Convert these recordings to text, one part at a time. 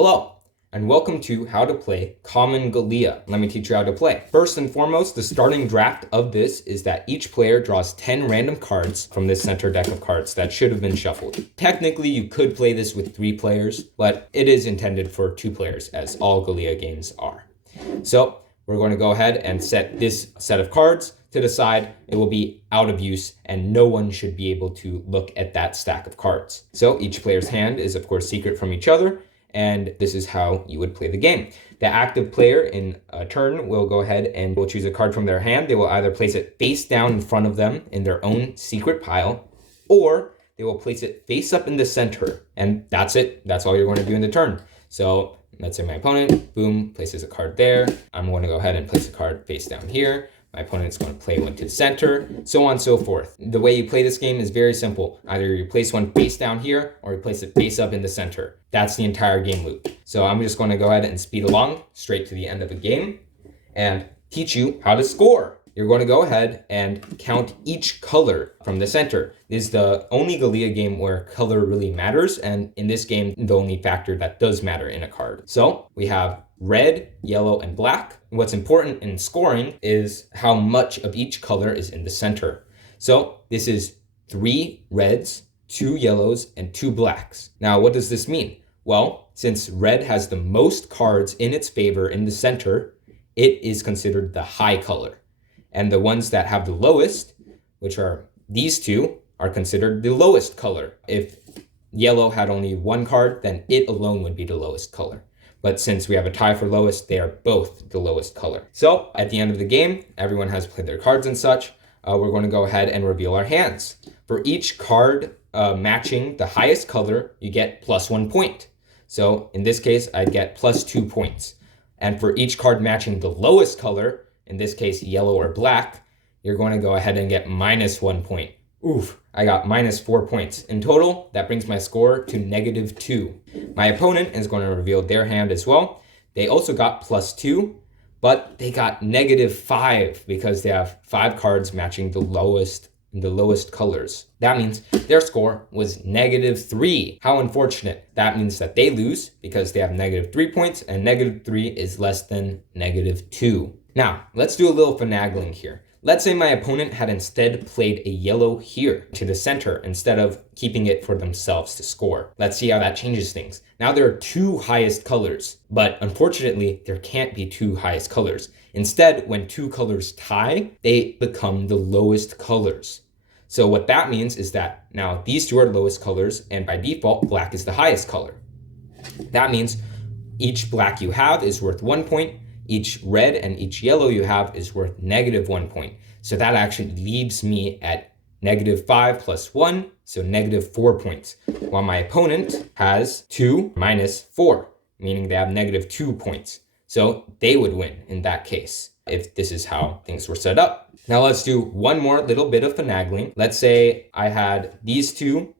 Hello, and welcome to How to Play Common Galea. Let me teach you how to play. First and foremost, the starting draft of this is that each player draws 10 random cards from this center deck of cards that should have been shuffled. Technically, you could play this with 3 players, but it is intended for 2 players, as all Galea games are. So we're going to go ahead and set this set of cards to the side. It will be out of use and no one should be able to look at that stack of cards. So each player's hand is of course secret from each other, and this is how you would play the game. The active player in a turn will go ahead and will choose a card from their hand. They will either place it face down in front of them in their own secret pile, or they will place it face up in the center, and that's it. That's all you're going to do in the turn. So let's say my opponent, boom, places a card there. I'm going to go ahead and place a card face down here. My opponent's going to play one to the center, so on and so forth. The way you play this game is very simple. Either you place one face down here or you place it face up in the center. That's the entire game loop. So I'm just going to go ahead and speed along straight to the end of the game and teach you how to score. You're going to go ahead and count each color from the center. This is the only Galea game where color really matters, and in this game, the only factor that does matter in a card. So we have red, yellow, and black. What's important in scoring is how much of each color is in the center. So this is 3 reds, 2 yellows, and 2 blacks. Now, what does this mean? Well, since red has the most cards in its favor in the center, it is considered the high color. And the ones that have the lowest, which are these 2, are considered the lowest color. If yellow had only 1 card, then it alone would be the lowest color. But since we have a tie for lowest, they are both the lowest color. So at the end of the game, everyone has played their cards and such. We're going to go ahead and reveal our hands. For each card matching the highest color, you get +1 point. So in this case, I get +2 points. And for each card matching the lowest color, in this case, yellow or black, you're going to go ahead and get -1 point. Oof, I got -4 points. In total, that brings my score to -2. My opponent is going to reveal their hand as well. They also got +2, but they got -5 because they have 5 cards matching the lowest colors. That means their score was -3. How unfortunate. That means that they lose because they have -3 points, and -3 is less than -2. Now, let's do a little finagling here. Let's say my opponent had instead played a yellow here to the center instead of keeping it for themselves to score. Let's see how that changes things. Now there are 2 highest colors, but unfortunately there can't be 2 highest colors. Instead, when 2 colors tie, they become the lowest colors. So what that means is that now these 2 are the lowest colors, and by default, black is the highest color. That means each black you have is worth 1 point. Each red and each yellow you have is worth -1 point. So that actually leaves me at -5 + 1, so -4 points. While my opponent has 2 - 4, meaning they have -2 points. So they would win in that case, if this is how things were set up. Now let's do one more little bit of finagling. Let's say I had these 2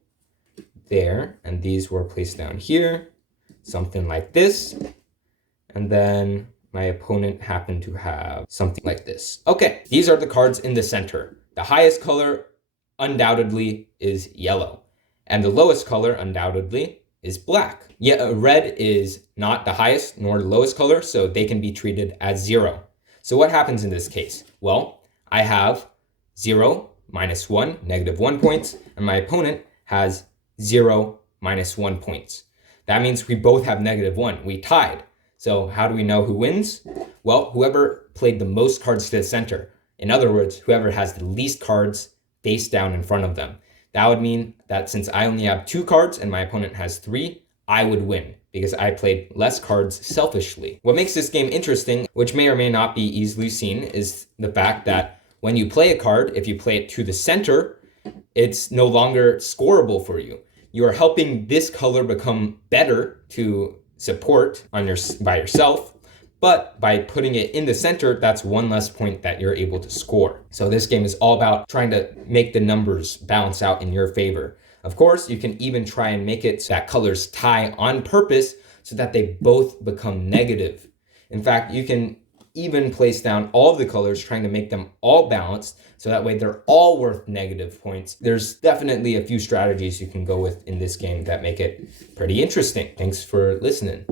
there, and these were placed down here, something like this. And then my opponent happened to have something like this. Okay, these are the cards in the center. The highest color undoubtedly is yellow, and the lowest color undoubtedly is black. Yet red is not the highest nor the lowest color, so they can be treated as 0. So what happens in this case? Well, I have 0 - 1, -1 points, and my opponent has 0 - 1 points. That means we both have -1. We tied. So how do we know who wins? Well, whoever played the most cards to the center. In other words, whoever has the least cards face down in front of them. That would mean that since I only have 2 cards and my opponent has 3, I would win because I played less cards selfishly. What makes this game interesting, which may or may not be easily seen, is the fact that when you play a card, if you play it to the center, it's no longer scoreable for you. You are helping this color become better to support by yourself, but by putting it in the center, that's 1 less point that you're able to score. So this game is all about trying to make the numbers balance out in your favor. Of course, you can even try and make it so that colors tie on purpose so that they both become negative. In fact, you can even place down all of the colors, trying to make them all balanced, so that way they're all worth negative points. There's definitely a few strategies you can go with in this game that make it pretty interesting. Thanks for listening.